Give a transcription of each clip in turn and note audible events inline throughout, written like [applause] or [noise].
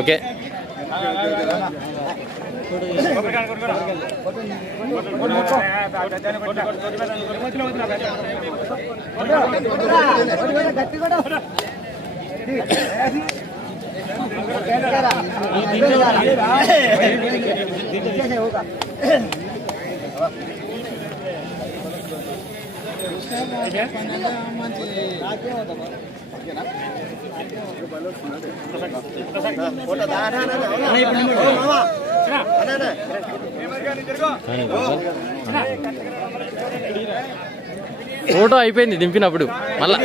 Okay [laughs] photo అయిపోయింది దింపినప్పుడు. మళ్ళా.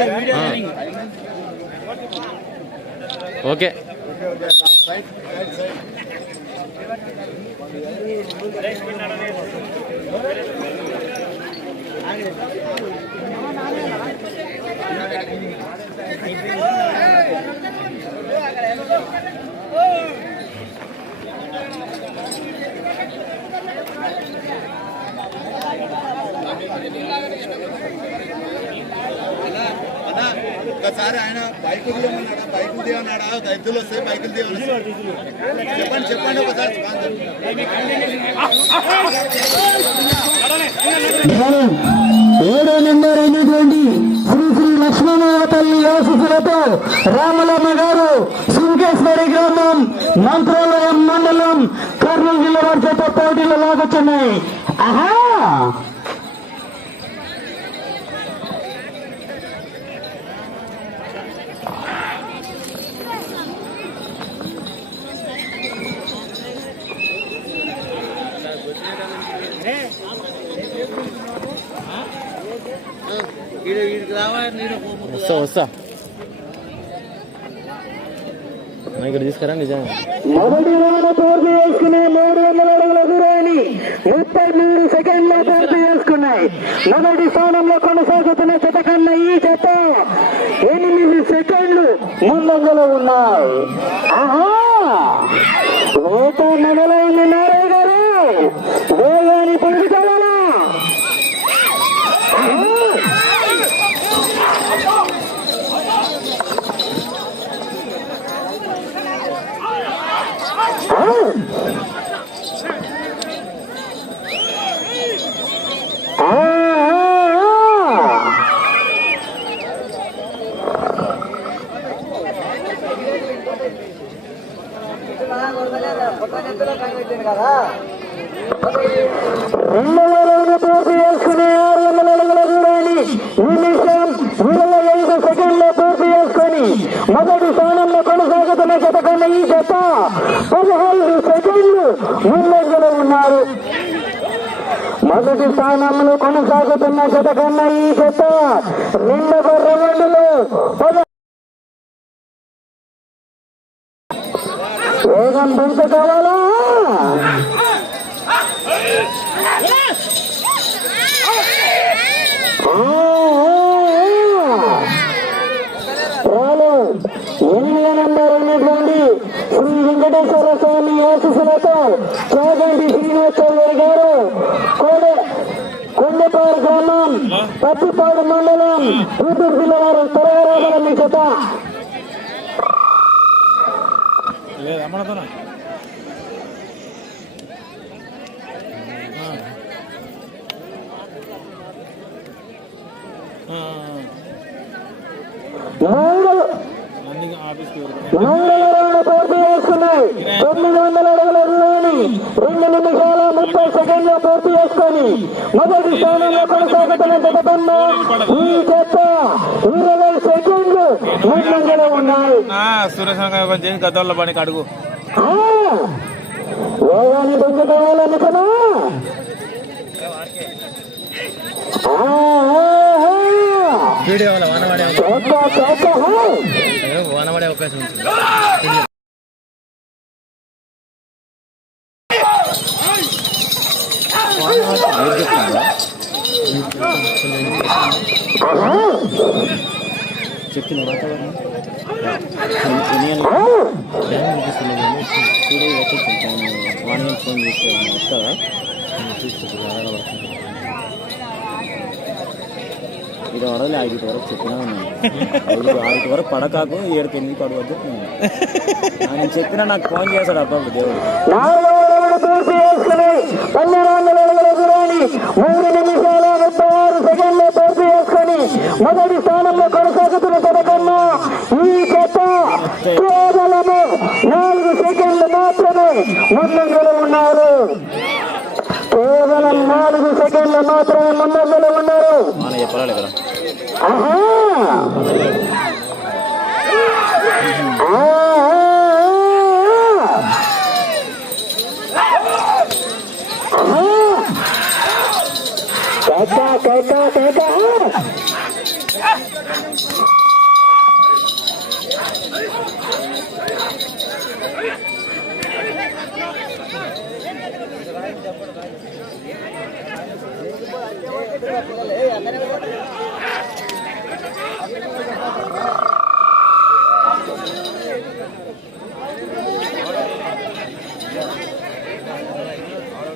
Okay. ఒకసారి ఆయన బైకులు తీయమన్నాడా బైకులు తీయమన్నాడా దైతులు వస్తే బైకులు తీయమన్నాడు చెప్పండి చెప్పండి ఒకసారి ఏడో నెంబర్ అయినటువంటి శ్రీ తల్లి ఆశీస్సులతో రామలమ్మ గారు సుంకేశ్వరి గ్రామం మంత్రాలయం మండలం కర్నూలు జిల్లా వారి చేత పోటీలో లాగొచ్చున్నాయి. ఆహా! వస్తా వస్తా నా ఇక్కడ తీసుకురా నిజంగా మొదటి రౌండ్ పూర్తి చేసుకునే మూడు వందల అడుగుల దూరాన్ని ముప్పై మూడు సెకండ్ల పూర్తి చేసుకున్నాయి మొదటి స్థానంలో కొనసాగుతున్న జత కన్నా ఈ జత ఎనిమిది సెకండ్లు ముందంజలో ఉన్నాయి. ఆహా వేట మొదలైంది నారాయణ గారు వేగాన్ని పొందుకోవాలా రెండవ రౌండ్ పూర్తి చేసుకుని ఆరు వందల అడుగుల దూరాన్ని నిమిషం ఇరవై ఐదు సెకండ్లో పూర్తి చేసుకొని మొదటి స్థానంలో కొనసాగుతున్న జత ఈ జత పదహైదు సెకండ్లు ముందంజలో ఉన్నారు మొదటి స్థానంలో కొనసాగుతున్న జత ఈ జత రెండవ శ్రీ వెంకటేశ్వర స్వామి ఆశీస్సులతో చాగంటి శ్రీనివాస చౌదరి గారు కోడే కొండపాడు గ్రామం పత్తిపాడు మండలం గుంటూరు జిల్లా వారు త్వరగా మీ చేత మూడు మూడు రౌండ్ పూర్తి చేసుకున్నాయి తొమ్మిది వందల అడుగుల దూరాన్ని రెండు నిమిషాల ముప్పై సెకండ్లు పూర్తి చేసుకొని మొదటి స్థానంలో కొనసాగుతున్న జగతమ్మ ఈ చెత్త ఇరవై సెకండ్లు ముందంజలో ఉన్నాయి సురేష్ గతంలో పనికి అడుగు ఆ! వేగాన్ని పెంచుకోవాలనుకున్నా! వీడియో! వానవాడే అవకాశం చెప్పిన వాతావరణం ఆ! ఫోన్ చేస్తే వస్తుందా చూస్తుంది ఇది వరలే ఐదు వరకు చెప్పినా ఉన్నాను ఐదు ఆరు వరకు పడకాకు ఏడుకి ఎనిమిది పడు వద్దు నేను చెప్పినా నాకు ఫోన్ చేశాడు అబ్బాయి దేవుడు మూడు నిమిషాల ముప్పై ఆరు సెకండ్లు పూర్తి మొదటి స్థానంలో కొనసాగుతున్న పథకన్నా ఈ చెత్త కేవలము నాలుగు సెకండ్లు మాత్రమే ముందంజలో ఉన్నారు. కేవలం నాలుగు సెకండ్లు మాత్రమే ముందంజలో ఉన్నారు. ఆ. కేక, కేక, కేక. ఓకే రే. ఐదవరైన పోటీ వేసుకుని పదహైదు వందల అడుగుల దూరాన్ని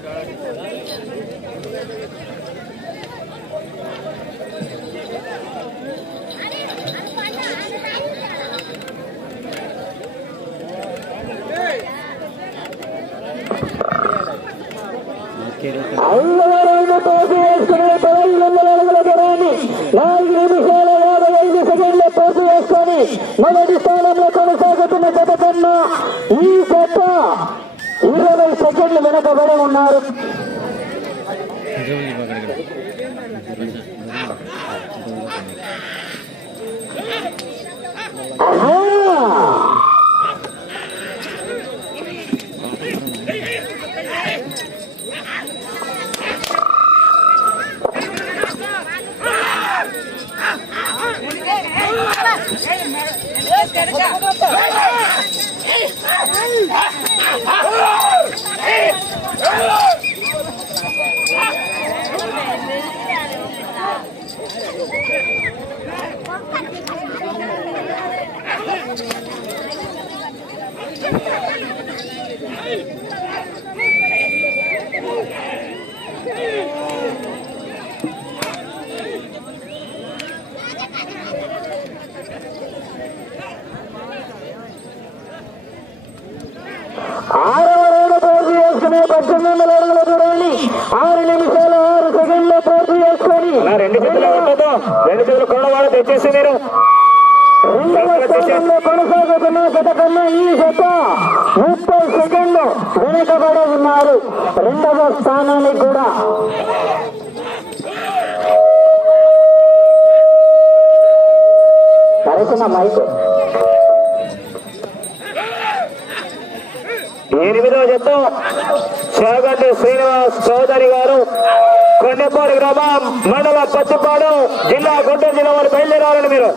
నాలుగు నిమిషాల యాభై ఐదు సెకండ్ల పోటీ వేసుకొని మొదటి స్థానంలో కొనసాగుతున్న గత కన్నా ఈ జత ఇరవై సెకండ్లు వెనకబడి ఉన్నారు ఆహా! ఆరవ రౌండ్ పూర్తి చేసుకుని పద్దెనిమిది వందల అడుగుల దూరాన్ని ఆరు నిమిషాల ఆరు సెకండ్లు పూర్తి చేసుకొని రెండు చేతులు ఉండదు రెండు చేతులు కూడా వాళ్ళు తెచ్చేసి మీరు రెండవ స్థానంలో కొనసాగుతున్న జత కన్నా ఈ జత ముప్పై సెకండ్లు వెనుకబడి ఉన్నారు రెండవ స్థానానికి కూడా సరసిన మైక్. ఎనిమిదో జత చాగంటి శ్రీనివాస్ చౌదరి గారు. కొండపాడు గ్రామం మండల పత్తిపాడు జిల్లా గుంటూరు జిల్లా వారు బయలుదేరాలని మీరు.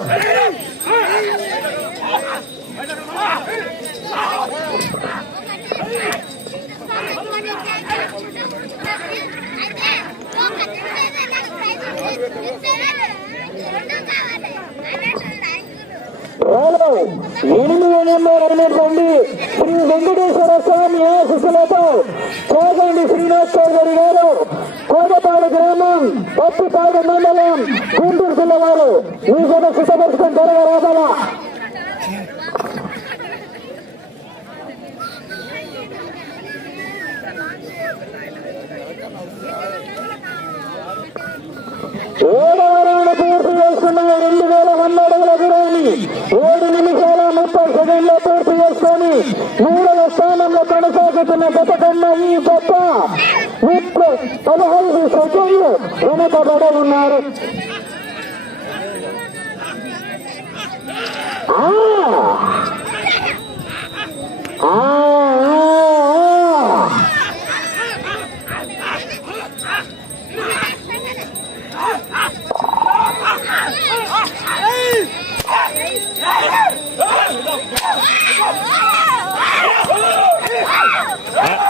ఎనిమిది ఎనిమిది నెంబర్ శ్రీ వెంకటేశ్వర స్వామి ఆశిస్సులతో కోదండి శ్రీనివాస్ చౌదరి గారు. కోదపాడు గ్రామం పత్తిపాడు మండలం గుంటూరు జిల్లా వారు. ఈ కూడా సిద్ధపరుచుకొని త్వరగా రావాలా ఏడవ పూర్తి చేస్తున్న. రెండు వేల వంద అడుగుల దూరాన్ని. ఏడు నిమిషాల ముప్పై సెకండ్లు పూర్తి చేసుకొని మూడవ స్థానంలో కొనసాగుతున్న గత కన్నా ఈ గొప్ప ముప్పై పదహైదు సెకండ్లు వెనకబడి ఉన్నారు. ఆ, ఆ.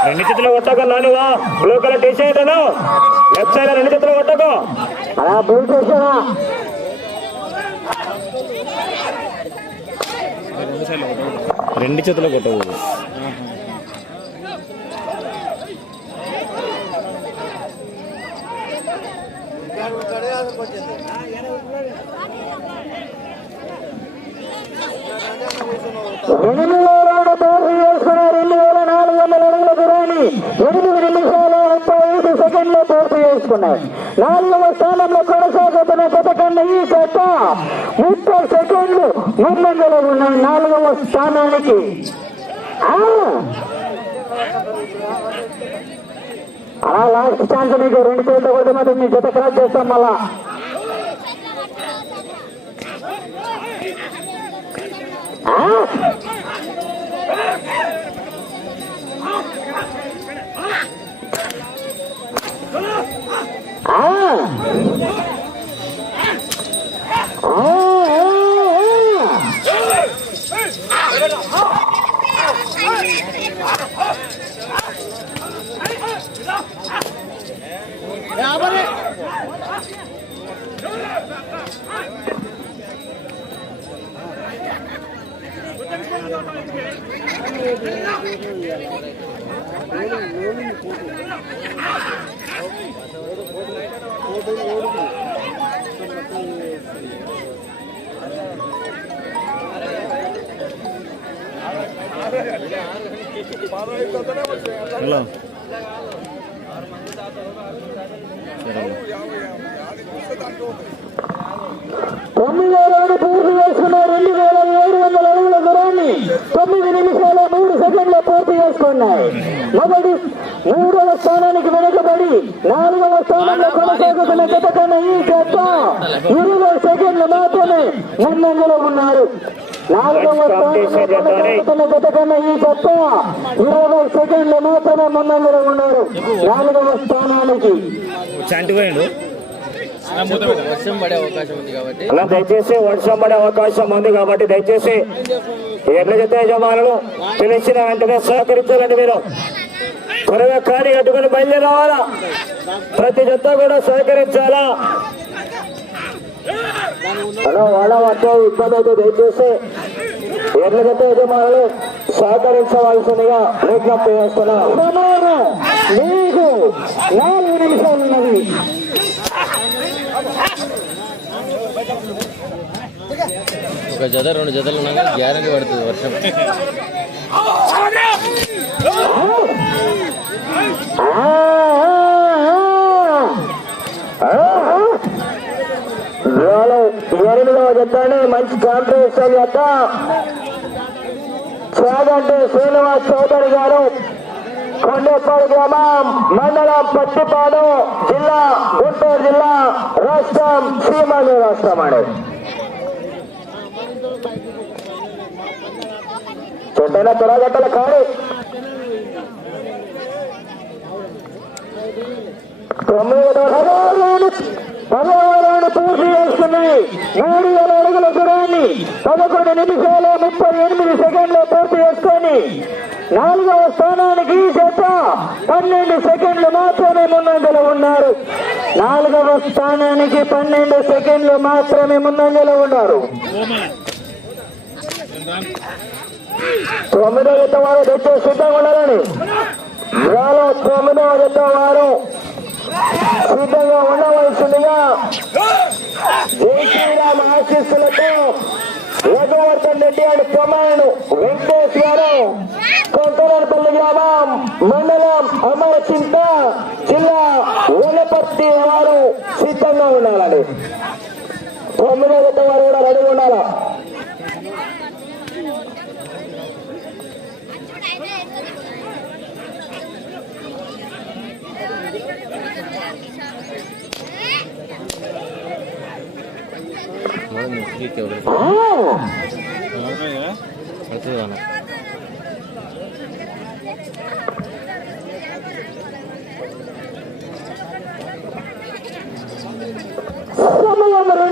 రెండు చేతులు కొట్టకో నాలుగా. Blue colour T shirt left side రెండు చేతులు కొట్టకు. అలా బ్లూ చేసావా రెండు చేతులు కొట్టకూడదు రెండు ఎనిమిది నిమిషాల ముప్పై ఐదు సెకండ్లు పూర్తి చేసుకున్నాయి. నాలుగవ స్థానంలో కొనసాగుతున్న పథకాన్ని ఈ చెత్త ముప్పై సెకండ్లు ముందంజలో ఉన్నాయి. నాలుగవ స్థానానికి. అలా లాస్ట్ ఛాన్స్ మీకు రెండు కోట్ల కొద్ది మంది మీ జత క్రాస్ చేస్తాం మళ్ళా. Ah! ఆ! హలో. తొమ్మిది వేల పూర్తి చేసుకున్న రెండు వేల ఏడు వందల అడుగుల దూరాన్ని తొమ్మిది నిమిషాల మూడు సెకండ్ల పూర్తి చేసుకున్నాయి. మొదటి మూడవ స్థానానికి వెనుకబడి నాలుగవ స్థానంలో కొనసాగుతున్న కన్నా ఈ జత ఇరవై సెకండ్లు మాత్రమే ముందంజలో ఉన్నారు. నాలుగవ స్థానంలో కన్నా ఈ జత ఇరవై సెకండ్లు మాత్రమే ముందంజలో ఉన్నారు. నాలుగవ స్థానానికి. చాంటి పోయిండు వర్షం పడే అవకాశం ఉంది కాబట్టి. అలా దయచేసి వర్షం పడే అవకాశం ఉంది కాబట్టి దయచేసి ఎడ్ల జత యజమానులు పిలిచిన వెంటనే సహకరించాలండి మీరు. త్వరగా కాడి కట్టుకుని బయలుదేరి రావాలా ప్రతి జత కూడా సహకరించాలా? హలో వాళ్ళ వచ్చే ఇబ్బంది అయితే దయచేసి జత యజమానులు సహకరించవలసిందిగా విజ్ఞప్తి చేస్తున్నాం. మీకు నాలుగు నిమిషాలు ఉన్నది. ఒక జత రెండు జతలు ఉన్నాక గ్యారంటీ పడుతుంది వర్షం. ఎనిమిదవ చెప్తాను మంచి కాంపిటీషన్ యొక్క చాగంటి శ్రీనివాస్ చౌదరి గారు కొండపాడు గ్రామం మండలం పట్టిపాడు జిల్లా గుంటూరు జిల్లా రాష్ట్రం సీమాంధ్ర రాష్ట్రం అండి చూడైనా తొలగట్టల కాదు పదహారు పూర్తి చేసుకున్నాయి మూడు వేల అడుగుల దూరాన్ని పదకొండు నిమిషాల ముప్పై ఎనిమిది సెకండ్లు పూర్తి చేసుకొని నాలుగవ స్థానానికి జత పన్నెండు సెకండ్లు మాత్రమే ముందంజలో ఉన్నారు నాలుగవ స్థానానికి పన్నెండు సెకండ్లు మాత్రమే ముందంజలో ఉన్నారు తొమ్మిదవ జత వారు తెచ్చే సిద్ధంగా ఉండాలని. ఇవాళ తొమ్మిదవ జత వారు సిద్ధంగా ఉండవలసిందిగా జై శ్రీరామ్ ఆశీస్సులతో రఘువర్ధన్ రెడ్డి అని ప్రమాణు వెంకటేష్ గారు కొంతరపల్లి గ్రామం మండలం అమరచింత జిల్లా వనపర్తి వారు సిద్ధంగా ఉండాలండి తొమ్మిదో వారు కూడా రెడీ ఉండాలా?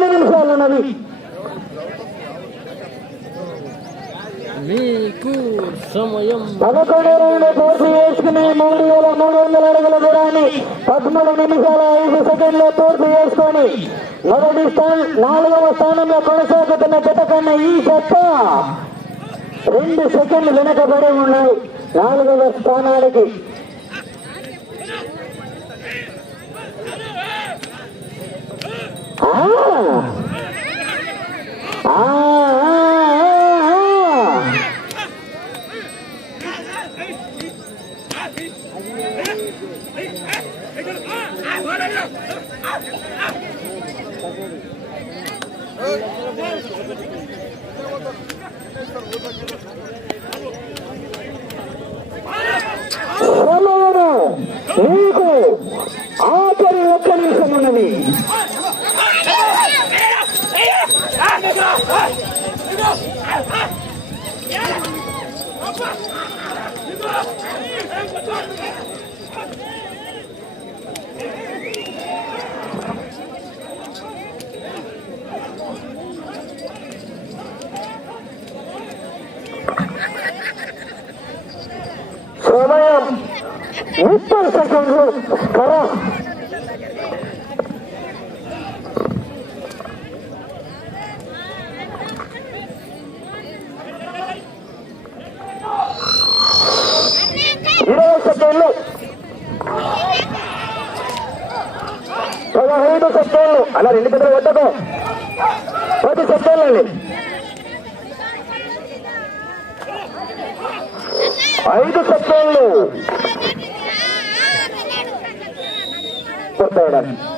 నిమిషాలు ఉన్నది మీకు సమయం పదకొండు రెండు పూర్తి చేసుకుని మూడు వేల మూడు వందల అడుగుల దూరాన్ని పదమూడు నిమిషాల ఐదు సెకండ్లు పూర్తి చేసుకొని మొదటి స్థానం నాలుగవ స్థానంలో కొనసాగుతున్న జత కన్నా ఈ జత రెండు సెకండ్లు వెనకబడి ఉన్నాయి నాలుగవ స్థానానికి ఆ! ఆ, ఆ. నీకు ఆఖరి ఒక్క నిమిషం ఉన్నది Ah! ముప్పై సెకండ్లు కరా. ఇరవై సెకండ్లు. పదహైదు సెకండ్లు. అలా రెండు పెద్దలు కొట్టకు. పది సెకండ్లు 事儿了。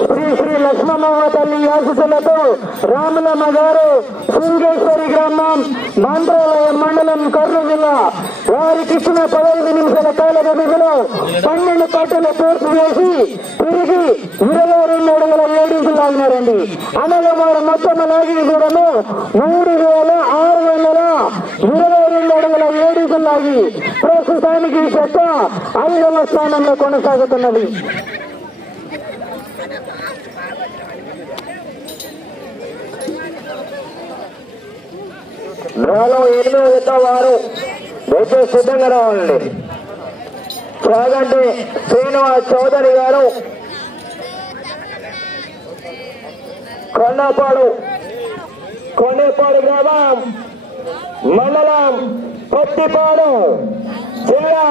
శ్రీ శ్రీ లక్ష్మమ్మ తల్లి ఆశీస్సులతో రాములమ్మ గారు శృంగేశ్వరి గ్రామం మంత్రాలయం మండలం కర్నూలు జిల్లా వారికి ఇచ్చిన పదహైదు నిమిషాల కాల వ్యవధిలో పన్నెండు పట్టులు పూర్తి చేసి తిరిగి ఇరవై రెండు అడుగుల లేడీస్ లాగినారండి. అనగా వారు మొత్తం లాగి కూడాను మూడు వేల ఆరు వందల ఇరవై రెండు అడుగుల ఏడీస్ లాగి ప్రస్తుతానికి ఈ చెత్త ఐదవ స్థానంలో కొనసాగుతున్నది. డ్రాలో ఎనిమిది మిగతా వారు దయచేసి సిద్ధంగా రావాలండి చాగంటి శ్రీనివాస్ చౌదరి గారు కొండపాడు కొండపాడు గ్రామం మండలం పత్తిపాడు జిల్లా